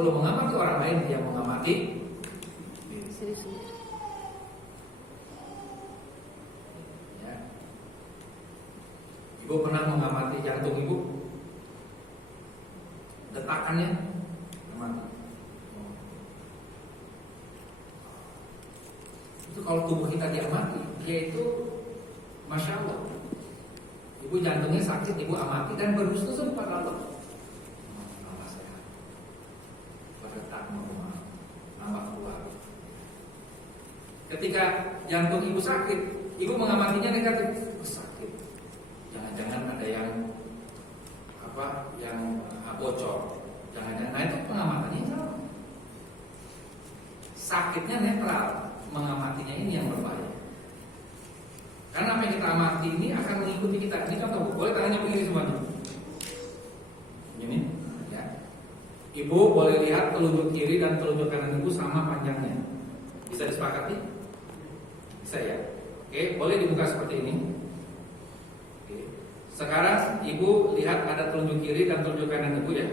sebelum mengamati orang lain, dia mengamati Diri sendiri. ya. Ibu pernah mengamati jantung ibu? Detakannya amati. Itu kalau tubuh kita diamati, dia itu Masya Allah. Ibu jantungnya sakit, ibu amati dan berhusnuzon pada Allah. Nambah sehat, berdetak normal, nambah kuat. Ketika jantung ibu sakit, ibu mengamatinya negatif, sakit. Jangan-jangan ada yang bocor. Jangan-jangan, nah itu pengamatannya salah. Sakitnya netral, mengamatinya ini yang berbahaya. Karena apa yang kita amati ini akan mengikuti kita. Ini contoh, boleh tangannya begini semuanya. Ini, ya. Ibu boleh lihat telunjuk kiri dan telunjuk kanan ibu sama panjangnya. Bisa disepakati? Bisa ya. Oke, boleh dibuka seperti ini. Oke. Sekarang ibu lihat ada telunjuk kiri dan telunjuk kanan ibu ya.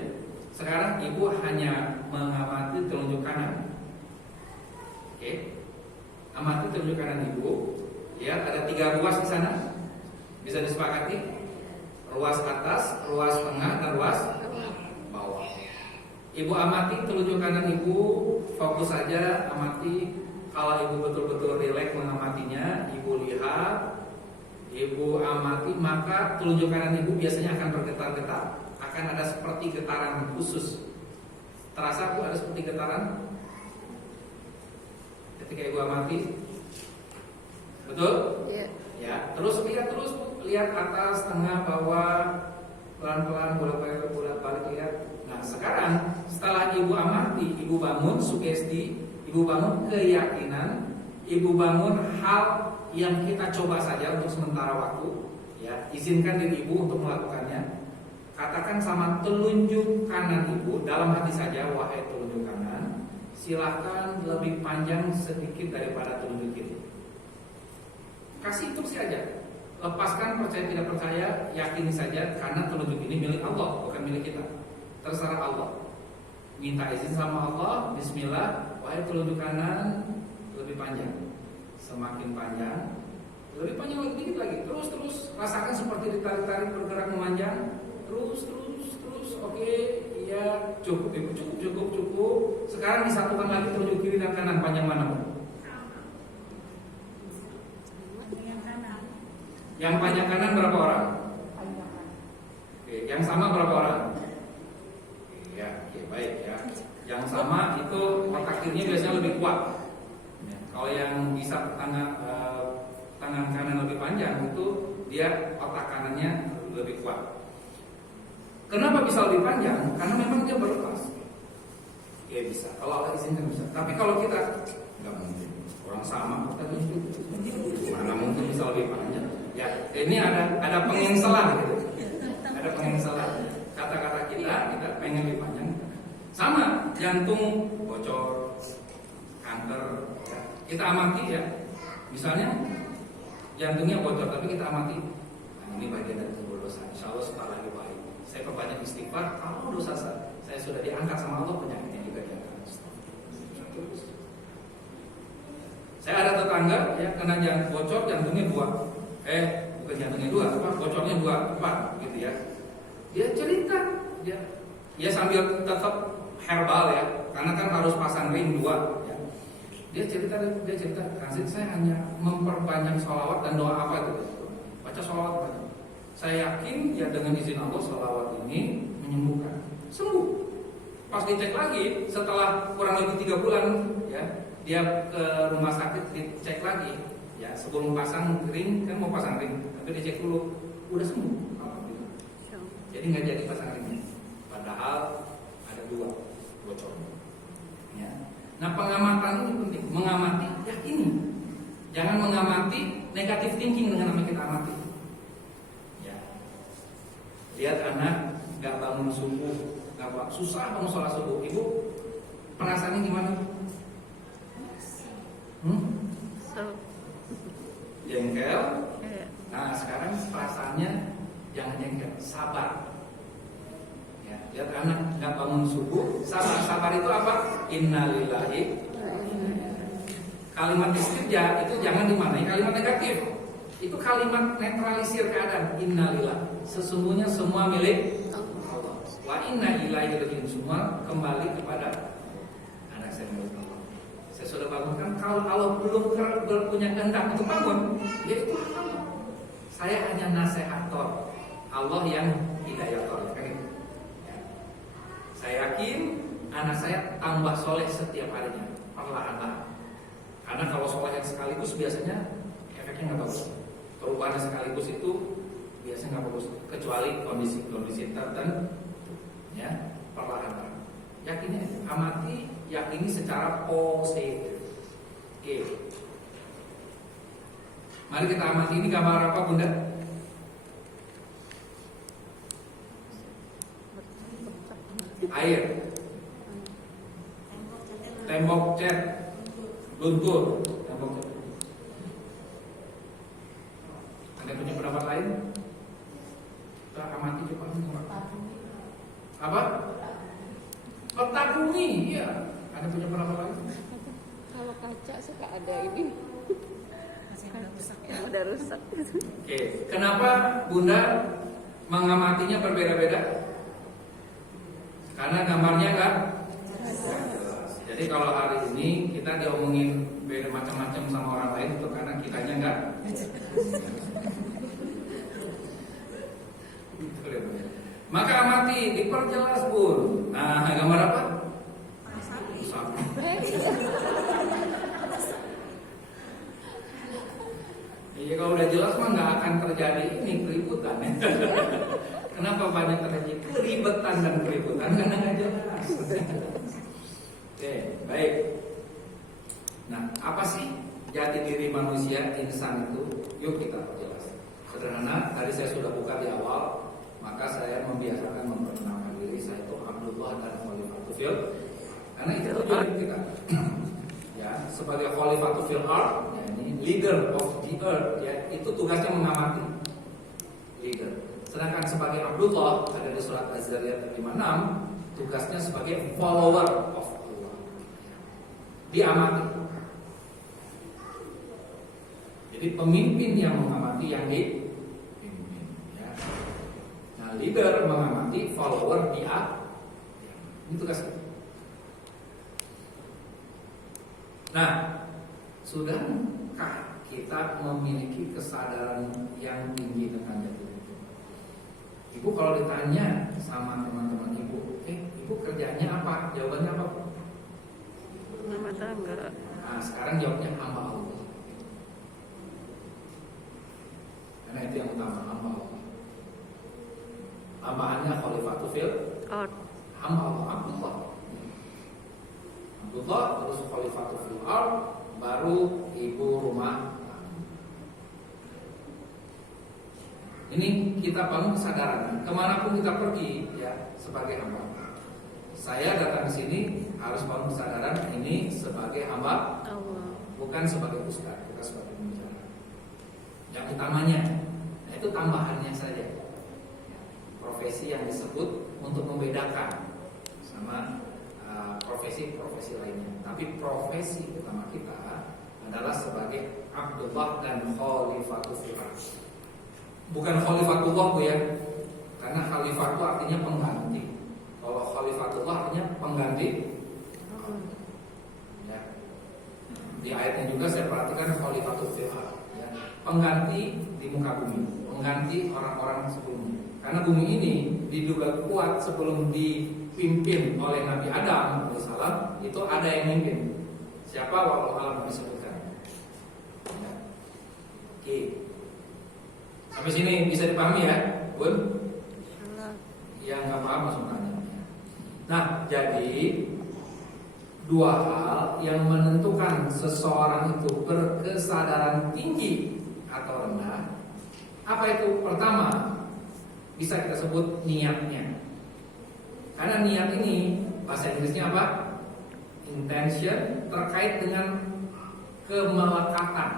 Sekarang ibu hanya mengamati telunjuk kanan. Oke. Amati telunjuk kanan ibu. Ya, ada 3 ruas di sana. Bisa disepakati? Ruas atas, ruas tengah, dan ruas bawah. Ibu amati telunjuk kanan ibu, fokus saja amati. Kalau ibu betul-betul rileks mengamatinya, ibu lihat, ibu amati, maka telunjuk kanan ibu biasanya akan bergetar-getar. Akan ada seperti getaran khusus. Terasa Bu ada seperti getaran? Ketika ibu amati, betul? Iya. Ya, terus lihat atas, tengah, bawah, pelan-pelan bolak-balik lihat. Nah, sekarang setelah ibu amati, ibu bangun sugesti, ibu bangun keyakinan, ibu bangun hal yang kita coba saja untuk sementara waktu. Ya, izinkan diri ibu untuk melakukannya. Katakan sama telunjuk kanan ibu dalam hati saja, wahai telunjuk kanan, silakan lebih panjang sedikit daripada telunjuk kiri. Kasih instruksi aja. Lepaskan percaya tidak percaya, yakini saja karena telunjuk ini milik Allah, bukan milik kita. Terserah Allah. Minta izin sama Allah, bismillah, wahai telunjuk kanan lebih panjang. Semakin panjang, lebih panjang lagi dikit lagi. Terus rasakan seperti ditarik-tarik bergerak memanjang. Terus. Oke, iya, cukup. Sekarang disatukan lagi telunjuk kiri dan kanan, panjang mana, Bu? Yang panjang kanan berapa orang? Oke, yang sama berapa orang? Ya, oke, baik ya. Yang sama itu otak kirinya biasanya lebih kuat. Ya, kalau yang bisa tangan kanan lebih panjang itu dia otak kanannya lebih kuat. Kenapa bisa lebih panjang? Karena memang dia berlepas. Ya bisa. Kalau Allah izinkan bisa. Tapi kalau kita nggak mungkin. Orang sama kita mana mungkin bisa lebih panjang? Ya, ini ada pengengselan gitu. Ada pengengselan. Kata-kata kita pengen lebih panjang. Sama, jantung bocor, kanker. Ya. Kita amati ya. Misalnya jantungnya bocor, tapi kita amati. Nah, ini bagian dari sebuah dosa. Insya Allah setelah lagi baik. Saya perbanyak istighfar. Kalau dosa saya sudah diangkat sama Allah, penyakitnya juga diangkat. Saya ada tetangga ya kena jantung bocor, jantungnya 2. Bukan jantungnya 2, bocornya 4 gitu ya. Dia cerita, dia sambil tetap herbal ya, karena kan harus pasang ring 2 ya. Dia cerita, Rasid, saya hanya memperbanyak sholawat dan doa apa itu? Baca sholawat banyak. Saya yakin ya dengan izin Allah sholawat ini menyembuhkan. Sembuh. Pas dicek lagi setelah kurang lebih 3 bulan ya, dia ke rumah sakit dicek lagi ya, sebelum pasang ring, kan mau pasang ring, tapi dicek dulu udah sembuh. Alhamdulillah. Jadi nggak jadi pasang ringnya. Padahal ada 2 bocornya. Ya. Nah, pengamatan ini penting. Mengamati yakini. Jangan mengamati negatif thinking dengan apa yang kita amati. Ya. Lihat anak nggak bangun subuh, susah bangun sholat subuh. Ibu perasaannya gimana? Jengkel. Nah, sekarang perasaannya jangan jengkel, sabar. Ya, Lihat anak nggak bangun subuh, sabar itu apa? Innalillahi. Kalimat istirja itu jangan dimaknai kalimat negatif. Itu kalimat netralisir keadaan. Innalillah. Sesungguhnya semua milik Allah. Wa inna ilaihi raji'un. Semua kembali kepada anak saya milik Allah. Saya sudah bangunkan. Kalau Allah belum punya kehendak untuk bangun, ya itu Allah. Saya hanya nasehator. Allah yang hidayator. Saya yakin anak saya tambah soleh setiap harinya, perlahan-lahan. Karena kalau soleh yang sekaligus biasanya efeknya nggak bagus. Perubahan sekaligus itu biasanya nggak bagus, kecuali kondisi tertentu, ya, perlahan-lahan. Yakini secara positif. Oke. Mari kita amati, ini gambar apa, Bunda? Air, tembok cat, luntur, tembok cat. Ada punya pendapat lain? Kita amati coba. Apa? Peta bumi, iya. Ada punya pendapat lain? Kalau kaca suka ada ini. Udah rusak. Oke, kenapa Bunda mengamatinya berbeda-beda? Karena gambarnya enggak jelas. Jadi kalau hari ini kita diomongin beda macam-macam sama orang lain itu karena kitanya enggak. Maka amati, diperjelas pun. Nah, gambar apa? Sapi. Iya, kalau udah jelas mah nggak akan terjadi ini keributan. Kenapa banyak terjadi keribetan dan keributan? Karena nggak jelas. Oke, baik. Nah, apa sih jati diri manusia insan itu? Yuk kita perjelas. Sederhana, tadi saya sudah buka di awal, maka saya membiasakan memperkenalkan diri. Saya itu Abdullah dan Khalifatul Fil. Karena itu tujuan kita. Ya, sebagai Khalifatul Fil Ard, ya, ini leader of the earth, ya, itu tugasnya mengamati. Leader. Sedangkan sebagai Abdullah ada di surat Az-Zariyat 56, tugasnya sebagai follower of Allah. Diamati. Jadi pemimpin yang mengamati yang dipimpin. Ya. Nah, leader mengamati, follower dia. Ini tugasnya. Nah, sudahkah kita memiliki kesadaran yang tinggi tentang jati diri? Ibu kalau ditanya sama teman-teman ibu, ibu kerjanya apa? Jawabannya apa? Rumah tangga. Nah, sekarang jawabnya hamba Allah. Karena itu yang utama, hamba Allah. Tambahannya Khalifatul Fil Ard. Hamba Allah, Abdullah. Abdullah, terus Khalifatul Fil Ard, baru ibu rumah. Ini kita bangun kesadaran. Kemanapun kita pergi, ya, sebagai hamba. Saya datang ke sini harus bangun kesadaran ini sebagai hamba Allah, bukan sebagai ustaz, bukan sebagai pembicara. Yang utamanya, nah itu tambahannya saja. Profesi yang disebut untuk membedakan sama profesi-profesi lainnya. Tapi profesi utama kita adalah sebagai Abdullah dan Khalifatul Fil Ard. Bukan Khalifatullah, Bu, ya. Karena Khalifah itu artinya pengganti. Kalau Khalifatullah artinya pengganti. Ya. Di ayatnya juga saya perhatikan Khalifatul Fil Ard, ya. Pengganti di muka bumi, pengganti orang-orang sebelumnya. Karena bumi ini diduga kuat sebelum dipimpin oleh Nabi Adam alaihissalam, itu ada yang mimpin. Siapa? Wallahu a'lam disebutkan. Ya. Oke. Sampai sini bisa dipahami ya, Bun? Yang nggak paham langsung tanya. Nah, jadi dua hal yang menentukan seseorang itu berkesadaran tinggi atau rendah. Apa itu? Pertama, bisa kita sebut niatnya. Karena niat ini bahasa Inggrisnya apa? Intention, terkait dengan kemelekatan,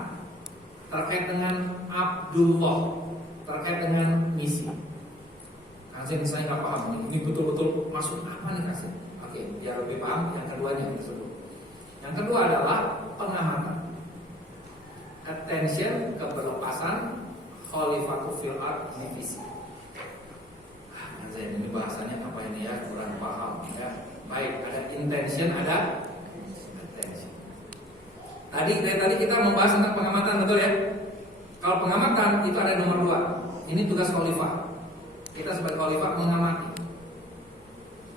terkait dengan Abdullah, terkait dengan misi. Kasih saya nggak paham ini betul-betul masuk apa nih kasih? Oke, biar lebih paham. Yang keduanya yang disebut. Yang kedua adalah pengamatan. Attention, keberlepasan, khalifatu fil ard, ini visi. Ini bahasanya apa ini ya? Kurang paham ya. Baik, ada intention, ada attention. Dari tadi kita membahas tentang pengamatan, betul ya? Kalau pengamatan itu ada nomor 2. Ini tugas khalifah. Kita sebagai khalifah mengamati.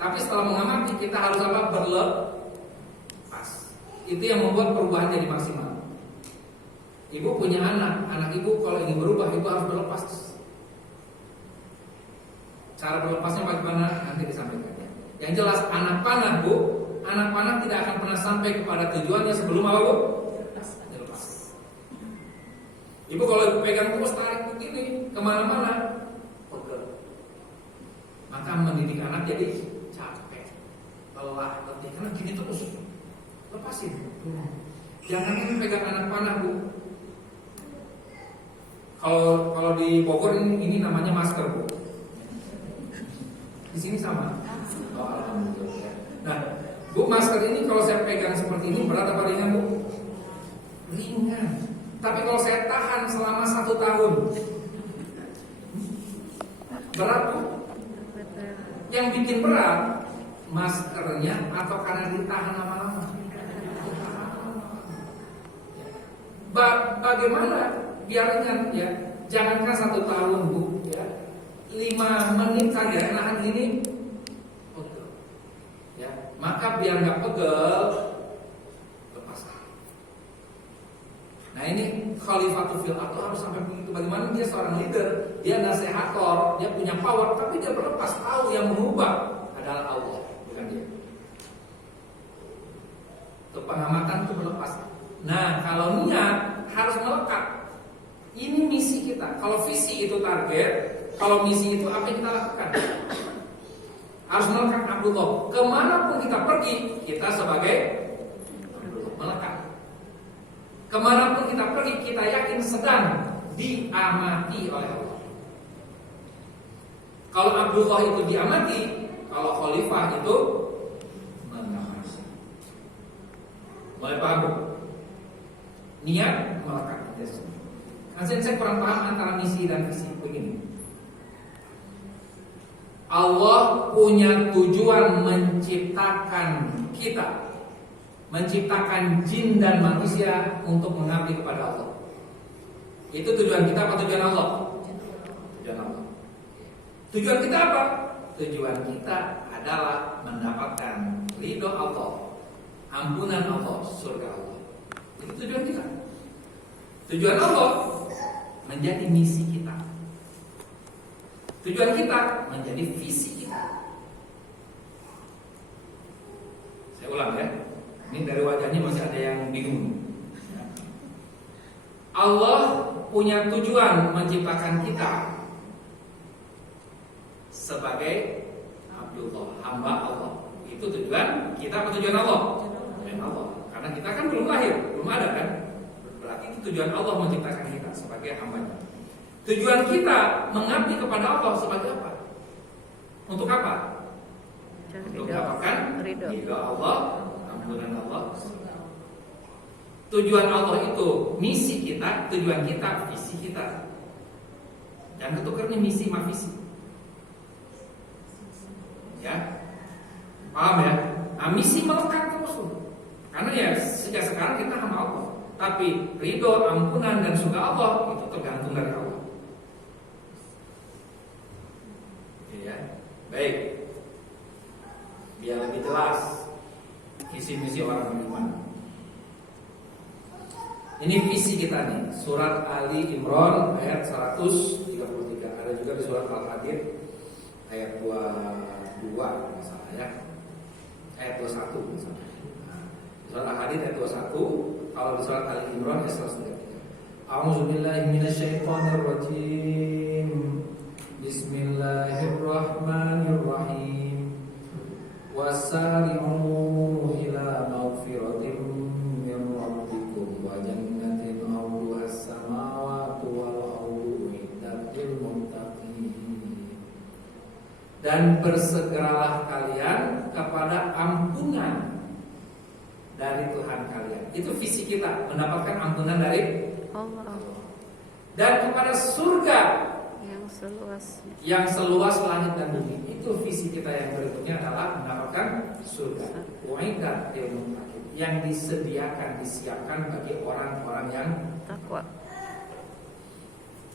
Tapi setelah mengamati kita harus apa? Berlepas. Itu yang membuat perubahan jadi maksimal. Ibu punya anak ibu kalau ingin berubah ibu harus berlepas. Cara berlepasnya bagaimana nanti disampaikan ya. Yang jelas anak panah bu, anak panah tidak akan pernah sampai kepada tujuannya sebelum apa bu? Dilepas. Ibu kalau ibu pegang terus tarik begini kemana-mana, pegel. Maka mendidik anak jadi capek, lelah, letih karena gini terus. Lepasin. Jangan ini pegang anak panah bu. Kalau di Bogor ini namanya masker bu. Di sini sama. Oh, alhamdulillah. Nah, bu masker ini kalau saya pegang seperti ini berat apa ringan bu? Ringan. Tapi kalau saya tahan selama 1 tahun, berat bu. Yang bikin berat maskernya atau karena ditahan lama-lama. Bagaimana biar ringan ya? Jangankan 1 tahun bu, ya 5 menit saja nahan ini pegel. Ya, maka biar nggak pegel, lepaskan. Nah ini khalifatul fil ard harus sampai begitu. Bagaimana dia seorang leader, dia nasehator, dia punya power, tapi dia berlepas tahu yang merubah adalah Allah, bukan dia. Untuk pengamatan itu berlepas. Nah kalau niat harus melekat. Ini misi kita. Kalau visi itu target, kalau misi itu apa yang kita lakukan? Harus melekat Abdullah. Kemanapun kita pergi, kita sebagai melekat. Kemanapun kita pergi, kita yakin sedang diamati oleh Allah. Kalau Abdullah itu diamati, kalau khalifah itu mengamati. Mulai paham? Niat melekat. Saya kurang paham antara misi dan visi begini. Allah punya tujuan menciptakan kita, menciptakan jin dan manusia untuk mengabdi kepada Allah. Itu tujuan kita apa tujuan Allah? Tujuan Allah. Tujuan kita apa? Tujuan kita adalah mendapatkan ridho Allah, ampunan Allah, surga Allah. Itu tujuan kita. Tujuan Allah menjadi misi kita. Tujuan kita menjadi visi kita. Saya ulang ya. Ini dari wajahnya masih ada yang bingung. Allah punya tujuan menciptakan kita sebagai Abdullah, hamba Allah. Itu tujuan kita apa tujuan Allah? Tujuan Allah. Karena kita kan belum lahir, belum ada kan? Berarti itu tujuan Allah menciptakan kita sebagai hamba-Nya. Tujuan kita mengabdi kepada Allah sebagai apa? Untuk apa? Untuk mendapatkan ridho Allah, ampunan Allah. Tujuan Allah itu misi kita, tujuan kita visi kita. Jangan ketukar nih misi sama visi. Ya, paham ya? Nah, misi melekat terus. Karena ya sejak sekarang kita hamba Allah. Tapi ridho, ampunan dan surga Allah itu tergantung dari Allah. Ya, baik. Biar lebih jelas visi misi orang beriman. Ini visi kita nih, surat Ali Imran ayat 133. Ada juga di surat Al-Hadid ayat 22 misalnya ya. Ayat 21 misalnya. Surat Al-Hadid ayat 21, kalau di surat Ali Imran ayat 133. A'udzubillahi minasyaitonirrajim. Bismillahirrahmanirrahim. Wasari'u ila maghfiratin min rabbikum wa jannatin 'arduhas samawati wal ardu uiddat lil muttaqin. dan bersegeralah kalian kepada ampunan dari Tuhan kalian. Itu visi kita, mendapatkan ampunan dari Allah dan kepada surga yang seluasnya. yang seluas langit dan bumi. Itu visi kita yang berikutnya adalah mendapatkan surga. Waidat yang disediakan, disiapkan bagi orang-orang yang Takwa.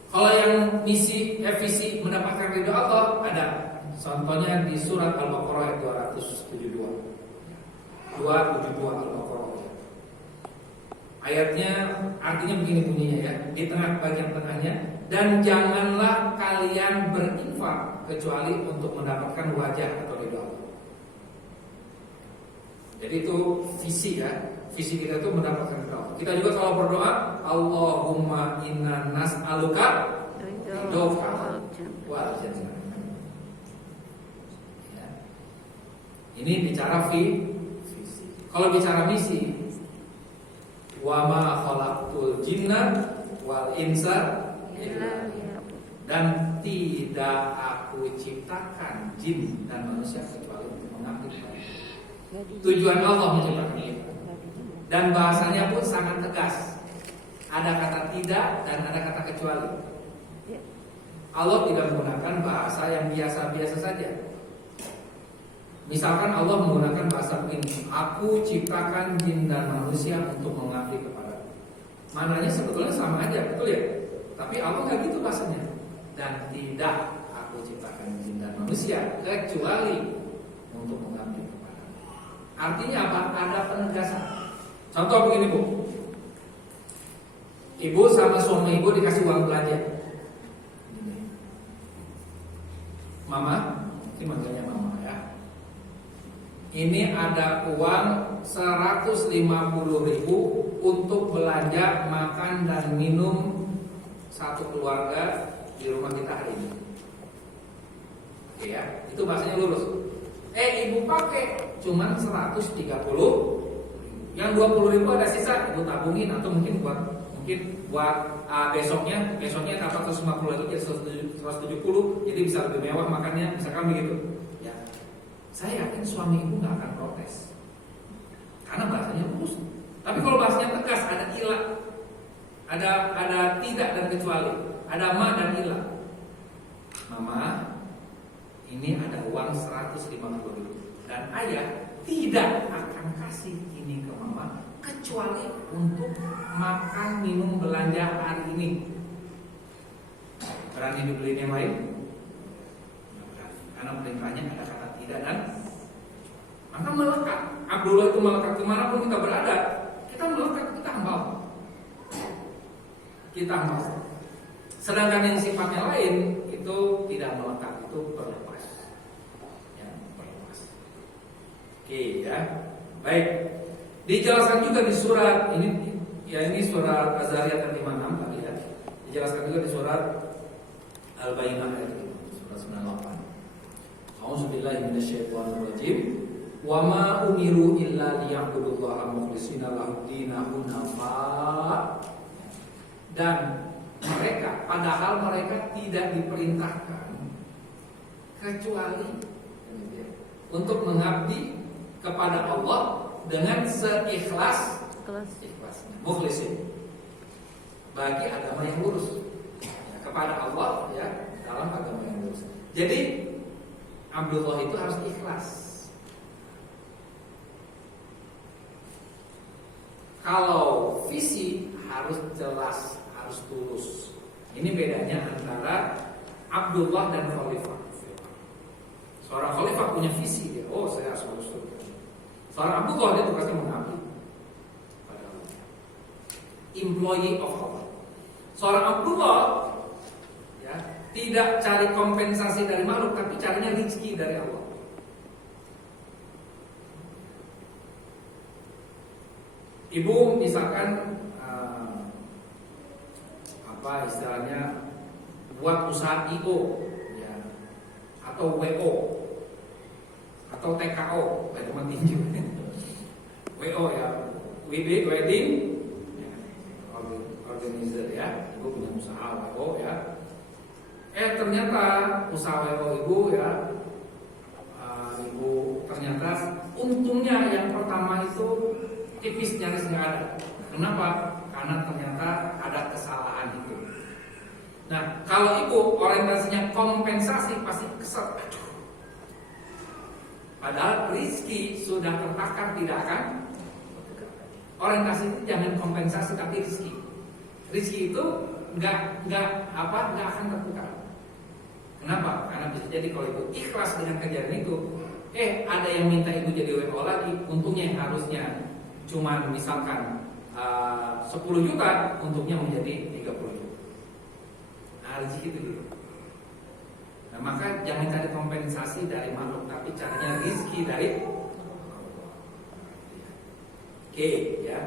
Kalau yang visi mendapatkan ridho Allah ada. Contohnya di surat Al-Baqarah ayat 272. 272 Al-Baqarah. Ayatnya artinya begini bunyinya ya, di tengah bagian tengahnya, dan janganlah kalian berinfak kecuali untuk mendapatkan wajah atau ridho Allah. Jadi itu visi ya. Visi kita itu mendapatkan ridho Allah. Kita juga kalau berdoa, Allahumma inna nas'aluka ridhoka wal jannah. Ya. Ini bicara visi. Kalau bicara misi, wa ma khalaqtul jinna wal insa illa liya'budun. Dan tidak aku ciptakan jin dan manusia kecuali untuk mengabdi kepada-Ku. Tujuan Allah menciptakan kita. Dan bahasanya pun sangat tegas. Ada kata tidak dan ada kata kecuali. Allah tidak menggunakan bahasa yang biasa-biasa saja. Misalkan Allah menggunakan bahasa begini, aku ciptakan jin dan manusia untuk mengabdi kepada-Ku. Mananya sebetulnya sama aja, betul ya? Tapi Allah nggak gitu bahasanya. Dan tidak aku ciptakan jin dan manusia kecuali untuk mengabdi kepada-Ku. Artinya apa? Ada penegasan. Contoh begini Bu, ibu sama suami ibu dikasih uang belanja. Mama, ini manggilnya Mama ya. Ini ada uang 150.000 untuk belanja makan dan minum satu keluarga di rumah kita hari ini. Oke ya, itu bahasanya lurus. Ibu pakai cuman 130. Yang 20.000 ada sisa, ibu tabungin atau mungkin buat besoknya dapat 150 lagi jadi 170, jadi bisa lebih mewah makannya, misalkan begitu. Ya, saya yakin suami ibu nggak akan protes, karena bahasanya lurus. Tapi kalau bahasanya tegas, ada ilah, ada tidak dan kecuali, ada ma dan ilah. Mama, ini ada uang 150.000 dan ayah tidak akan kasih ini ke mama kecuali untuk makan, minum, belanja hari ini. Berani dibeliin yang lain? Karena perintahnya ada kata tidak dan maka melekat. Abdullah itu melekat dimanapun kita berada. Kita melekat, kita hambal. Kita hambal. Sedangkan yang sifatnya lain itu tidak melekat, itu berlepas. Ya, berlepas. Oke ya. Baik. Dijelaskan juga di surat ini surat Az-Zariyat ayat 56 tadi ya. Dijelaskan juga di surat Al-Baqarah ayat 5, surat 98. A'udzubillahi minasyaitonirrajim. Wa ma umiru illa liya'budullaha mukhlishina lahu-d-din hunafa. Dan padahal mereka tidak diperintahkan kecuali untuk mengabdi kepada Allah dengan seikhlasnya, mukhlisin, bagi agama yang lurus ya, kepada Allah ya, dalam agama yang lurus. Jadi Abdullah itu harus ikhlas. Kalau visi harus jelas, harus tulus. Ini bedanya antara Abdullah dan Khalifah. Seorang Khalifah punya visi dia, saya harus lurus. Seorang Abdullah dia tugasnya mengabdi pada Allah. Employee of Allah. Seorang Abdullah ya, tidak cari kompensasi dari makhluk, tapi carinya rezeki dari Allah. Ibu misalkan istilahnya buat usaha IO ya, atau WO atau TKO, teman tinju. WO ya, wedding organizer ya, ibu punya usaha WO ya. Ternyata usaha WO ibu ya untungnya yang pertama itu tipis, nyaris nggak ada. Kenapa? Karena ternyata ada kesalahan itu. Nah, kalau ibu orientasinya kompensasi pasti kesel. Aduh. Padahal rezeki sudah tertakar tidak akan. Orientasi itu jangan kompensasi tapi rezeki. Rezeki itu nggak akan tertukar. Kenapa? Karena bisa jadi kalau ibu ikhlas dengan kejadian itu, ada yang minta ibu jadi WO lagi, untungnya yang harusnya cuma misalkan 10 juta, untungnya menjadi 30 juta. Nah, rezeki itu dulu. Nah, maka jangan cari kompensasi dari makhluk, tapi caranya rezeki dari. Oke, ya.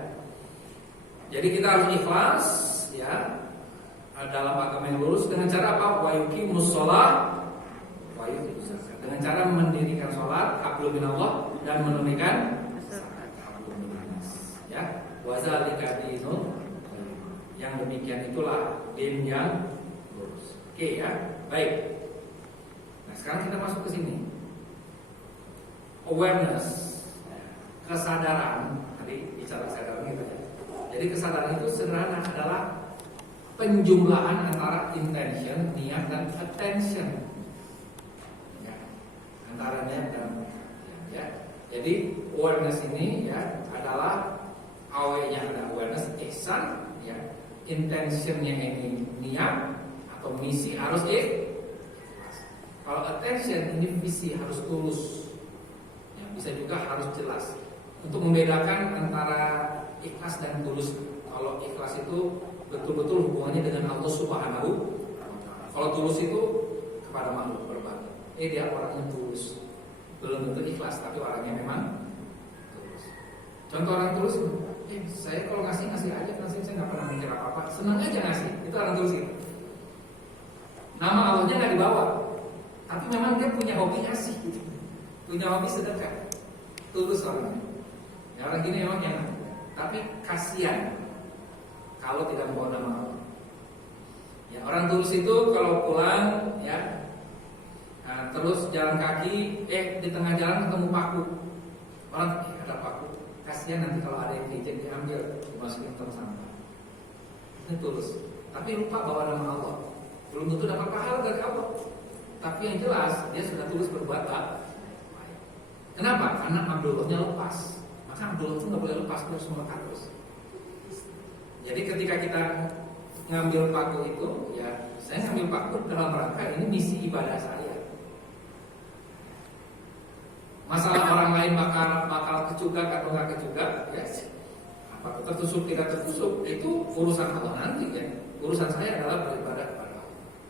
Jadi kita harus ikhlas, ya, dalam agama yang lurus dengan cara apa? Wa yuqimus shalah wa yutuz zakat. Dengan cara mendirikan sholat, hablum minallah, dan menunaikan zakat. Ya, wa zalika dinul. Yang demikian itulah din yang lurus. Oke, ya. Baik. Nah, sekarang kita masuk ke sini. Awareness, kesadaran. Tadi bicara kesadaran gitu ya. Jadi kesadaran itu sederhana adalah penjumlahan antara intention, niat, dan attention. Ya, antara niat dan ya. Jadi awareness ini ya adalah awalnya ada awareness, ihsan, ya. Intentionnya ini niat atau misi harus ikhlas. Kalau attention ini visi harus tulus. Ya, bisa juga harus jelas. Untuk membedakan antara ikhlas dan tulus. Kalau ikhlas itu betul-betul hubungannya dengan Allah Subhanahu wa Ta'ala. Kalau tulus itu kepada makhluk berbagi. Dia orangnya tulus. Belum tentu ikhlas, tapi orangnya memang tulus. Contoh orang tulus, saya kalau ngasih aja, saya nggak pernah mikir apa-apa, senang aja ngasih. Itu orang tulus itu. Nama Allahnya nggak dibawa, tapi memang dia punya hobi ngasih, gitu. Punya hobi sedekah. Tulus orangnya. Ya, orang gini memang jangan. Tapi kasihan kalau tidak membawa nama Allah. Ya, orang tulus itu kalau pulang ya, nah, terus jalan kaki, di tengah jalan ketemu paku. Orang ada paku. Kasihan nanti kalau ada yang kejadian diambil, dimasukin ke sampah. Itu tulus. Tapi lupa bawa nama Allah. Belum tentu dapat pahala dari Allah. Tapi yang jelas dia sudah tulus berbuat baik. Kenapa? Karena Abdullahnya lepas. Maka Abdullah itu nggak boleh lepas, terus melekat terus. Jadi ketika kita ngambil paku itu, ya saya ngambil paku dalam rangka ini misi ibadah saya. Masalah orang lain bakal kecugak atau nggak kecugak, ya apa tertusuk tidak tertusuk itu urusan Allah nanti ya. Urusan saya adalah beribadah